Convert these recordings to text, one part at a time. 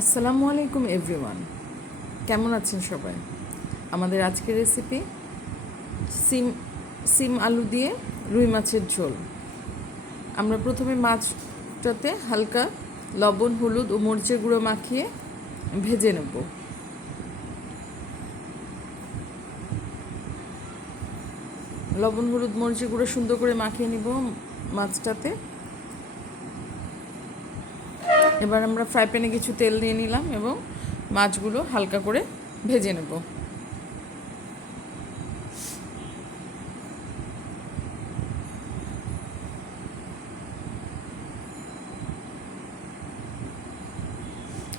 আসসালামু আলাইকুম এভরিওয়ান, কেমন আছেন সবাই? আমাদের আজকের রেসিপি সিম সিম আলু দিয়ে রুই মাছের ঝোল। আমরা প্রথমে মাছটাতে হালকা লবণ, হলুদ ও মরিচের গুঁড়ো মাখিয়ে ভেজে নেব। লবণ, হলুদ, মরিচের গুঁড়ো সুন্দর করে মাখিয়ে নিব মাছটাতে। এবার আমরা ফ্রাই প্যানে কিছু তেল দিয়ে নিলাম এবং মাছগুলো হালকা করে ভেজে নেব।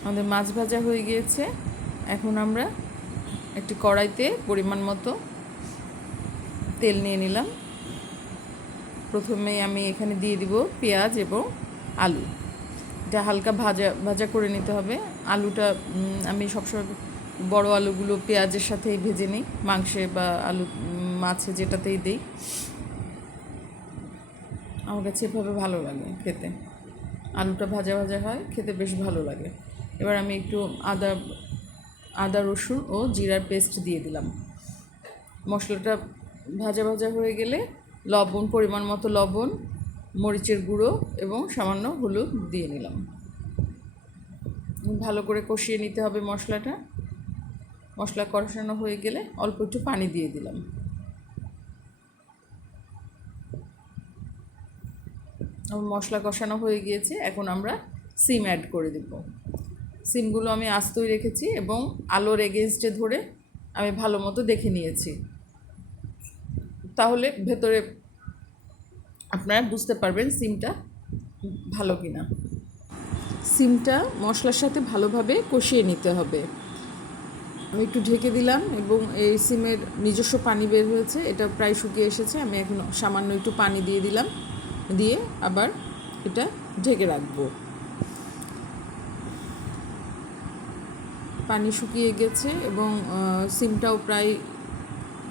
আমাদের মাছ ভাজা হয়ে গিয়েছে। এখন আমরা একটি কড়াইতে পরিমাণ মতো তেল নিয়ে নিলাম। প্রথমে আমি এখানে দিয়ে দিব পেঁয়াজ এবং আলু। এটা হালকা ভাজা ভাজা করে নিতে হবে। আলুটা আমি সবসময় বড় আলুগুলো পেঁয়াজের সাথেই ভেজে নিই, মাংসে বা আলু মাছে যেটাতেই দিই। আমার কাছে এভাবে ভালো লাগে খেতে। আলুটা ভাজা ভাজা হয়, খেতে বেশ ভালো লাগে। এবার আমি একটু আদা রসুন ও জিরার পেস্ট দিয়ে দিলাম। মশলাটা ভাজা ভাজা হয়ে গেলে পরিমাণ মতো লবণ, মরিচের গুঁড়ো এবং সামান্য হলুদ দিয়ে নিলাম। ভালো করে কষিয়ে নিতে হবে মশলাটা। মশলা কষানো হয়ে গেলে অল্প একটু পানি দিয়ে দিলাম। মশলা কষানো হয়ে গিয়েছে, এখন আমরা সিম অ্যাড করে দেব। সিমগুলো আমি আস্তই রেখেছি এবং আলোর এগেনস্টে ধরে আমি ভালো মতো দেখে নিয়েছি, তাহলে ভেতরে আপনারা বুঝতে পারবেন সিমটা ভালো কিনা। সিমটা মশলার সাথে ভালোভাবে কষিয়ে নিতে হবে। আমি একটু ঢেকে দিলাম এবং এই সিমের নিজস্ব পানি বের হয়েছে, এটা প্রায় শুকিয়ে এসেছে। আমি এখন সামান্য একটু পানি দিয়ে দিলাম, দিয়ে আবার এটা ঢেকে রাখবো। পানি শুকিয়ে গেছে এবং সিমটাও প্রায়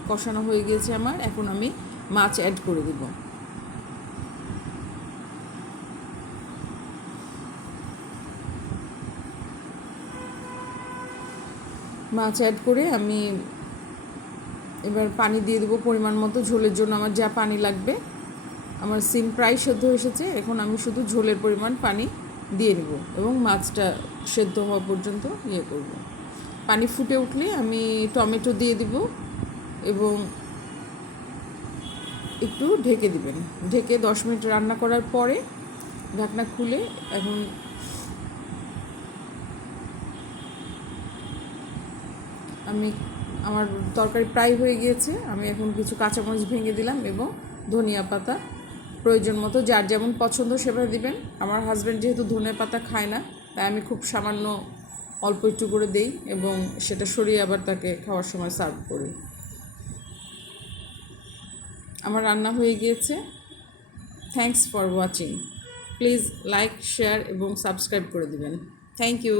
কষানো হয়ে গিয়েছে আমার। এখন আমি মাছ অ্যাড করে দিব। মাছ অ্যাড করে আমি এবার পানি দিয়ে দেবো পরিমাণ মতো, ঝোলের জন্য আমার যা পানি লাগবে। আমার সিম প্রায় সেদ্ধ এসেছে, এখন আমি শুধু ঝোলের পরিমাণ পানি দিয়ে নেব এবং মাছটা সেদ্ধ হওয়া পর্যন্ত করব। পানি ফুটে উঠলে আমি টমেটো দিয়ে দিব এবং একটু ঢেকে দিবেন। ঢেকে 10 মিনিট রান্না করার পরে ঢাকনা খুলে এখন আমার তরকারি প্রায় হয়ে গিয়েছে। আমি এখন কিছু কাঁচামরিচ ভেঙে দিলাম এবং ধনিয়া পাতা প্রয়োজন মতো, যার যেমন পছন্দ সেভাবে দিবেন। আমার হাজব্যান্ড যেহেতু ধনিয়া পাতা খায় না, তাই আমি খুব সামান্য অল্প একটু করে দিই এবং সেটা সরিয়ে আবার তাকে খাওয়ার সময় সার্ভ করি। আমার রান্না হয়ে গিয়েছে। Thanks for watching. Please like, share এবং সাবস্ক্রাইব করে দিবেন। Thank you.